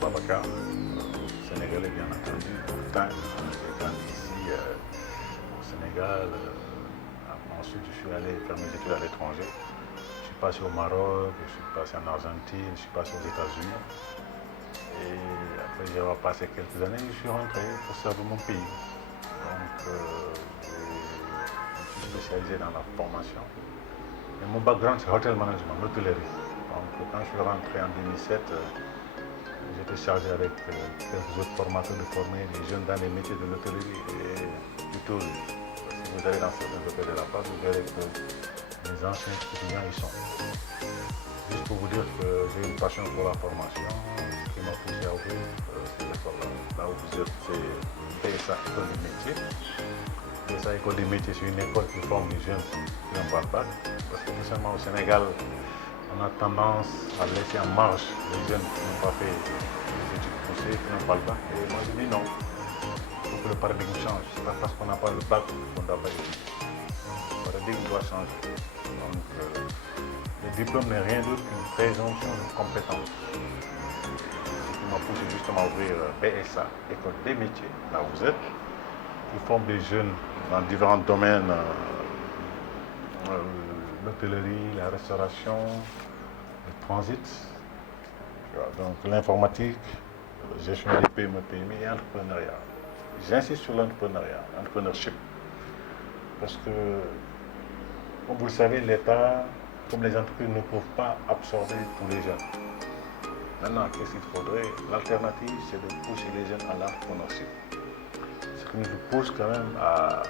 Babacar, Sénégalais bien entendu, pourtant j'ai grandi ici au Sénégal. Ensuite je suis allé faire mes études à l'étranger. Je suis passé au Maroc, je suis passé en Argentine, je suis passé aux États-Unis. Et après j'ai passé quelques années, je suis rentré pour servir mon pays. Donc je me suis spécialisé dans la formation. Et mon background c'est hotel management, l'hôtellerie. Donc quand je suis rentré en 2007, j'étais chargé avec quelques autres formateurs de former les jeunes dans les métiers de l'hôtellerie et du tourisme. Si vous allez dans certains hôtels de la place, vous verrez que les anciens étudiants y sont. Juste pour vous dire que j'ai une passion pour la formation, ce qui m'a poussé à ouvrir cette école-là. Là où vous êtes, c'est PSA École des métiers. PSA École des métiers, c'est une école qui forme les jeunes qui n'ont pas le bac. Parce que tout simplement au Sénégal, on a tendance à laisser en marge les jeunes qui n'ont pas fait des études poussées, qui n'ont pas le bac. Et moi je dis non, il faut que le paradigme change. Ce n'est pas parce qu'on n'a pas le bac qu'on ne doit pas étudier. Le paradigme doit changer. Donc le diplôme n'est rien d'autre qu'une présomption de compétence. Ce qui m'a poussé justement à ouvrir BSA, École des métiers, là où vous êtes, qui forme des jeunes dans différents domaines. L'hôtellerie, la restauration, le transit, donc l'informatique, la gestion des PME, PMI et entrepreneuriat. J'insiste sur l'entrepreneuriat, l'entrepreneurship, parce que, comme vous le savez, l'État, comme les entreprises, ne peuvent pas absorber tous les jeunes. Maintenant, qu'est-ce qu'il faudrait? L'alternative, c'est de pousser les jeunes à l'entrepreneurship. Ce qui nous pousse quand même à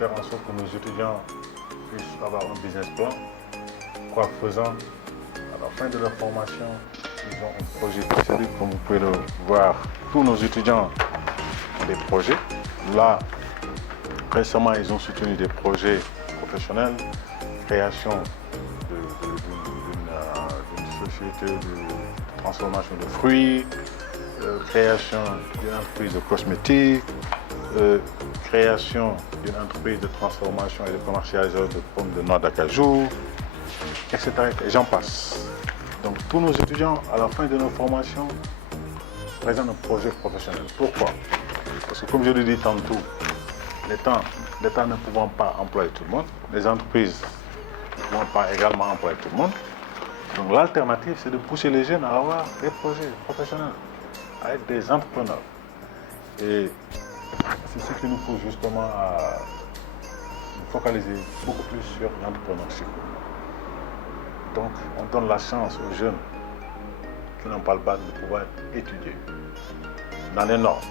faire en sorte que nos étudiants puissent avoir un business plan. Quoi faisant, à la fin de leur formation, ils ont un projet précédé. Comme vous pouvez le voir, tous nos étudiants ont des projets. Là, récemment, ils ont soutenu des projets professionnels, création d'une société de transformation de fruits, création d'une entreprise de cosmétiques, création d'une entreprise de transformation et de commercialisation de pommes de noix d'acajou, etc. Et j'en passe. Donc tous nos étudiants, à la fin de nos formations, présentent un projet professionnel. Pourquoi? Parce que comme je l'ai dit tantôt, l'État ne pouvant pas employer tout le monde, les entreprises ne pouvant pas également employer tout le monde. Donc l'alternative, c'est de pousser les jeunes à avoir des projets professionnels, à être des entrepreneurs. Et c'est ce qui nous pousse justement à nous focaliser beaucoup plus sur l'entrepreneurship. Donc, on donne la chance aux jeunes qui n'ont pas le bac de pouvoir étudier dans les normes,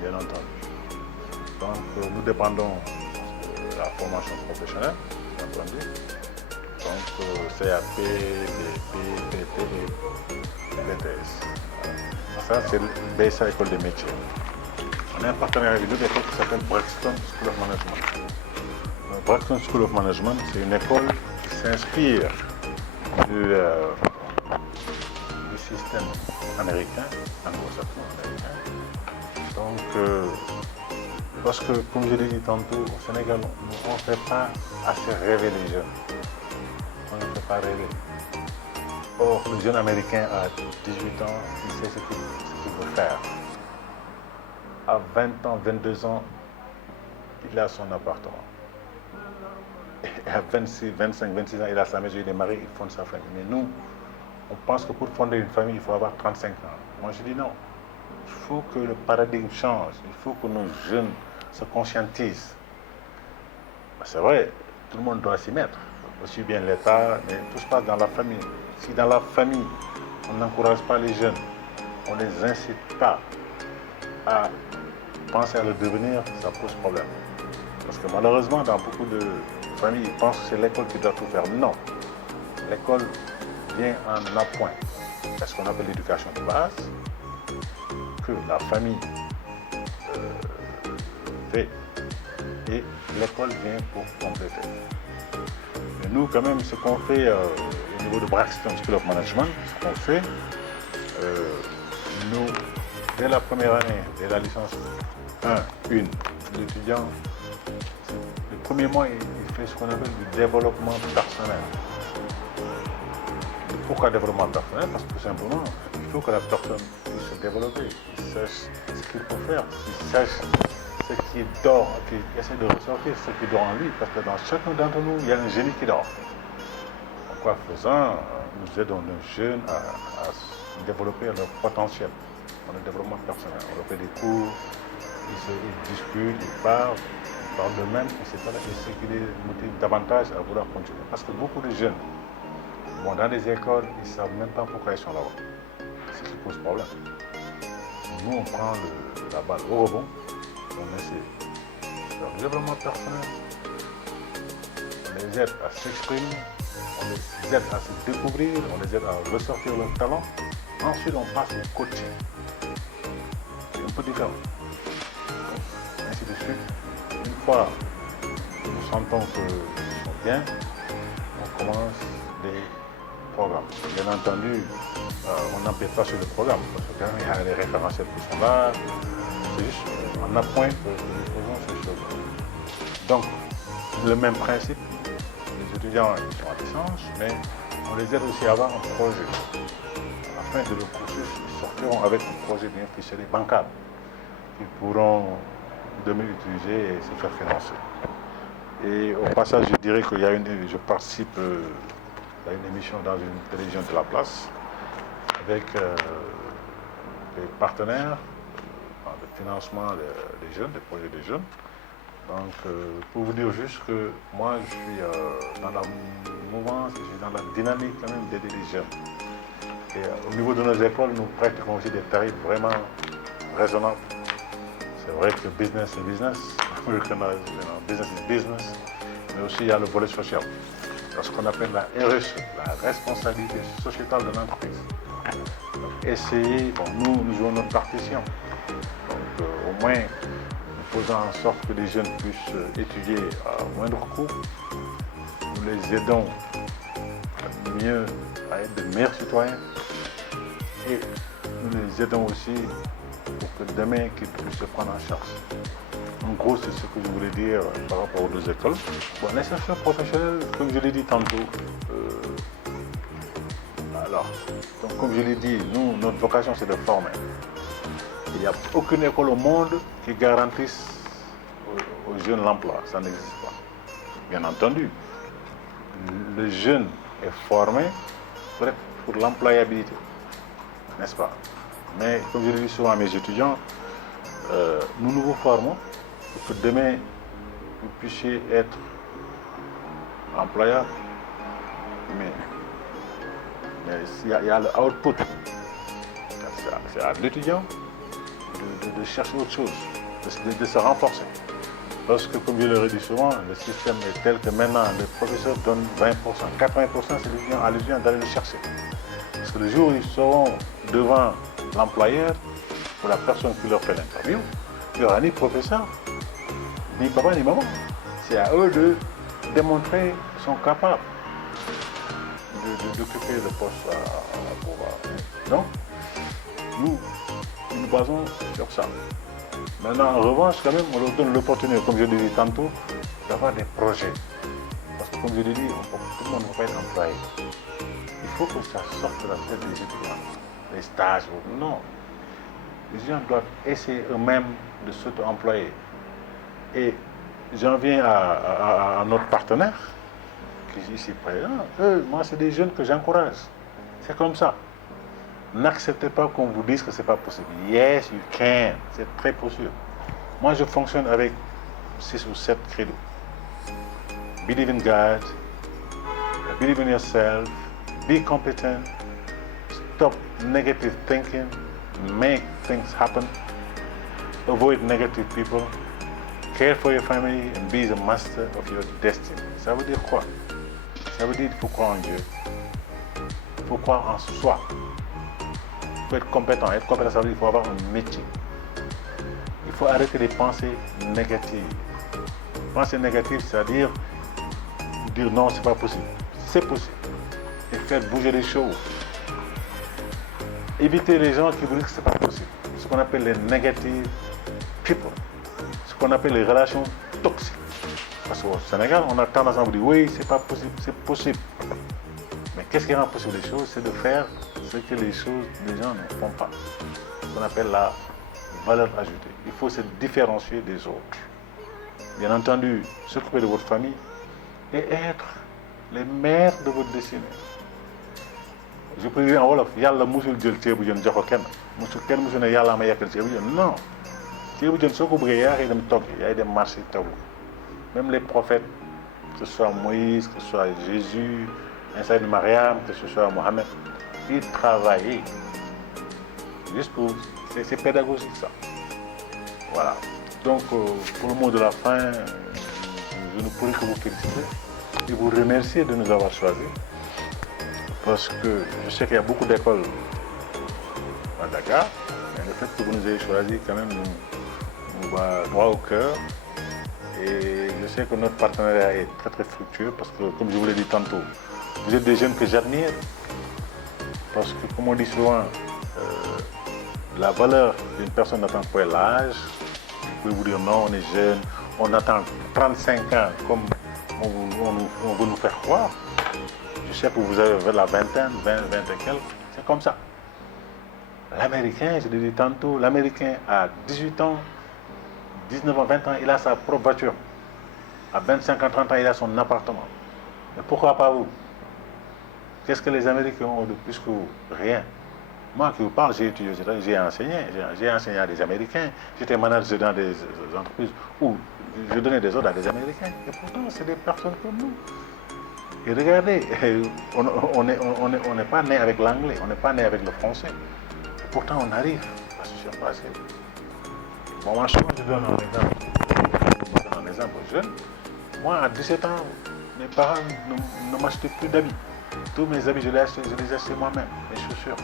bien entendu. Donc, nous dépendons de la formation professionnelle, bien entendu. Donc, CAP, BP, PT et BTS. Ça, c'est le BSA École des métiers. On a un partenariat avec une autre école qui s'appelle Braxton School of Management. Braxton School of Management, c'est une école qui s'inspire du système américain, anglo-saxon américain. Donc, parce que, comme je l'ai dit tantôt, au Sénégal, on ne fait pas assez rêver les jeunes. On ne fait pas rêver. Or, le jeune américain à 18 ans, il sait ce qu'il veut faire. À 20 ans, 22 ans, il a son appartement. Et à 26, 25, 26 ans, il a sa maison, il est marié, il fonde sa famille. Mais nous, on pense que pour fonder une famille, il faut avoir 35 ans. Moi, je dis non. Il faut que le paradigme change. Il faut que nos jeunes se conscientisent. C'est vrai, tout le monde doit s'y mettre. aussi bien l'État, mais tout se passe dans la famille. Si dans la famille, on n'encourage pas les jeunes, on ne les incite pas à penser à le devenir, ça pose problème. Parce que malheureusement, dans beaucoup de familles, ils pensent que c'est l'école qui doit tout faire. Non, l'école vient en appoint. C'est ce qu'on appelle l'éducation de base, que la famille fait et l'école vient pour compléter. Et nous, quand même, ce qu'on fait au niveau de Braxton School of Management, ce qu'on fait, nous, dès la première année, dès la licence 1, l'étudiant, le premier mois, il fait ce qu'on appelle du développement personnel. Pourquoi développement personnel? Parce que tout simplement, il faut que la personne puisse se développer, qu'il sache ce qu'il faut faire, qu'il sache ce qui dort, qu'il essaie de ressortir ce qui dort en lui, parce que dans chacun d'entre nous, il y a un génie qui dort. En quoi faisant, nous aidons nos jeunes à développer leur potentiel dans le développement personnel. On leur fait des cours, ils discutent, ils parlent d'eux-mêmes, et c'est ce qui les motive davantage à vouloir continuer. Parce que beaucoup de jeunes, bon, dans les écoles, ils ne savent même pas pourquoi ils sont là-bas. C'est ce qui pose problème. Nous, on prend la balle au rebond, on essaie leur développement personnel, on les aide à s'exprimer, on les aide à se découvrir, on les aide à ressortir leur talent. Ensuite, on passe au coaching. C'est un peu différent. Ainsi de suite. Une fois que nous sentons qu'ils sont bien, on commence des programmes. Bien entendu, on n'empiète pas sur le programme, parce que quand il y a les référentiels qui sont là, c'est juste en appoint que nous faisons ces choses. Donc, le même principe, les étudiants ils sont à licence, mais on les aide aussi à avoir un projet. À la fin de leur cursus, ils sortiront avec un projet bien ficelé, bancable, qu'ils pourront demain utiliser et se faire financer. Et au passage, je dirais qu'il y a je participe à une émission dans une télévision de la place avec des partenaires de financement des jeunes, des projets des jeunes. Donc, pour vous dire juste que moi, je suis dans la mouvance, je suis dans la dynamique quand même d'aider les jeunes. Et au niveau de nos écoles, nous pratiquons aussi des tarifs vraiment raisonnables. C'est vrai que business c'est business, business is business, mais aussi il y a le volet social. Ce qu'on appelle la RSE, la responsabilité sociétale de l'entreprise. Donc, essayer, bon, nous jouons notre partition. Donc, au moins, nous faisons en sorte que les jeunes puissent étudier à moindre coût. Nous les aidons à être de meilleurs citoyens. Et nous les aidons aussi pour que demain, qu'ils puissent se prendre en charge. En gros, c'est ce que je voulais dire par rapport aux deux écoles. Bon, l'insertion professionnelle, comme je l'ai dit tantôt, donc comme je l'ai dit, nous, notre vocation, c'est de former. Il n'y a aucune école au monde qui garantisse aux jeunes l'emploi. Ça n'existe pas. Bien entendu, le jeune est formé pour l'employabilité, n'est-ce pas? Mais comme je le dis souvent à mes étudiants, nous vous formons pour que demain, vous puissiez être employable. Mais il y a le output. C'est à l'étudiant de chercher autre chose, de se renforcer. Parce que, comme je le redis souvent, le système est tel que maintenant, le professeur donne 20%, 80%, c'est à l'étudiant d'aller le chercher. Parce que le jour où ils seront devant l'employeur, ou la personne qui leur fait l'interview, il n'y aura ni professeur, ni papa, ni maman. C'est à eux de démontrer qu'ils sont capables d'occuper le poste à pouvoir. Donc, nous nous basons sur ça. Maintenant, en revanche, quand même, on leur donne l'opportunité, comme je l'ai dit tantôt, d'avoir des projets. Parce que, comme je l'ai dit, tout le monde ne peut pas être employé. Il faut que ça sorte de la tête des étudiants. Les stages, non. Les gens doivent essayer eux-mêmes de s'auto-employer. Et j'en viens à notre partenaire, qui est ici présent. Moi, c'est des jeunes que j'encourage. C'est comme ça. N'acceptez pas qu'on vous dise que ce n'est pas possible. Yes, you can. C'est très possible. Moi, je fonctionne avec 6 ou 7 credos. Believe in God, believe in yourself, be competent, stop negative thinking, make things happen, avoid negative people, care for your family and be the master of your destiny. Ça veut dire quoi? Ça veut dire qu'il faut croire en Dieu, il faut croire en soi, il faut être compétent. Être compétent, ça veut dire qu'il faut avoir un métier. Il faut arrêter les pensées négatives. Pensées négatives, c'est-à-dire dire non, c'est pas possible. C'est possible. Et faire bouger les choses. Éviter les gens qui vous disent que c'est pas possible. Ce qu'on appelle les negative people. Ce qu'on appelle les relations toxiques. Parce qu'au Sénégal, on a tendance à vous dire oui, c'est pas possible, c'est possible. Mais qu'est-ce qui rend possible les choses? C'est de faire ce que les gens ne font pas. Ce qu'on appelle la valeur ajoutée. Il faut se différencier des autres. Bien entendu, s'occuper de votre famille et être les maîtres de votre destinée. Je peux dire en wolof, yàlla musul jël ceebu jën jox ko kenn musul ne yàlla ma yekkal ceebu jën non ceebu jën soo ko bëggee yaa koy dem togg yaay dem marché togg. Même les prophètes, que ce soit Moïse, que ce soit Jésus, Isa ibn Mariam, que ce soit Mohamed, ils travaillaient. Juste pour, c'est pédagogique ça. Voilà. Donc pour le mot de la fin, je ne pourrais que vous féliciter et vous remercier de nous avoir choisis. Parce que je sais qu'il y a beaucoup d'écoles à Dakar, mais le fait que vous nous ayez choisis quand même nous va droit au cœur. Et je sais que notre partenariat est très très fructueux parce que, comme je vous l'ai dit tantôt, vous êtes des jeunes que j'admire. Parce que, comme on dit souvent, la valeur d'une personne n'attend pas l'âge. Je peux vous dire non, on est jeune, on attend 35 ans comme on veut nous faire croire. Je sais que vous avez la vingtaine, 20 et quelques, c'est comme ça. L'Américain, je l'ai dit tantôt, l'Américain a 18 ans, 19 ans, 20 ans, il a sa propre voiture. À 25 ans, 30 ans, il a son appartement. Mais pourquoi pas vous? Qu'est-ce que les Américains ont de plus que vous? Rien. Moi qui vous parle, j'ai étudié, j'ai enseigné à des Américains, j'étais manager dans des entreprises où je donnais des ordres à des Américains. Et pourtant, c'est des personnes comme nous. Et regardez, on n'est pas né avec l'anglais, on n'est pas né avec le français. Et pourtant, on arrive à se surpasser. Bon, moi, je donne un exemple jeune. Moi, à 17 ans, mes parents ne m'achetaient plus d'habits. Tous mes habits, je les achetais moi-même, mes chaussures.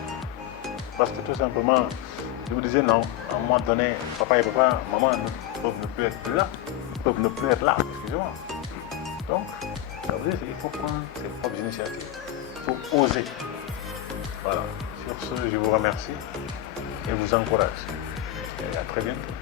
Parce que tout simplement, je me disais non, à un moment donné, papa et maman ne peuvent ne plus être là. Ils peuvent ne plus être là, excusez-moi. Donc, ça veut dire qu'il faut prendre ses propres initiatives. Il faut oser. Voilà. Sur ce, je vous remercie et vous encourage. Et à très bientôt.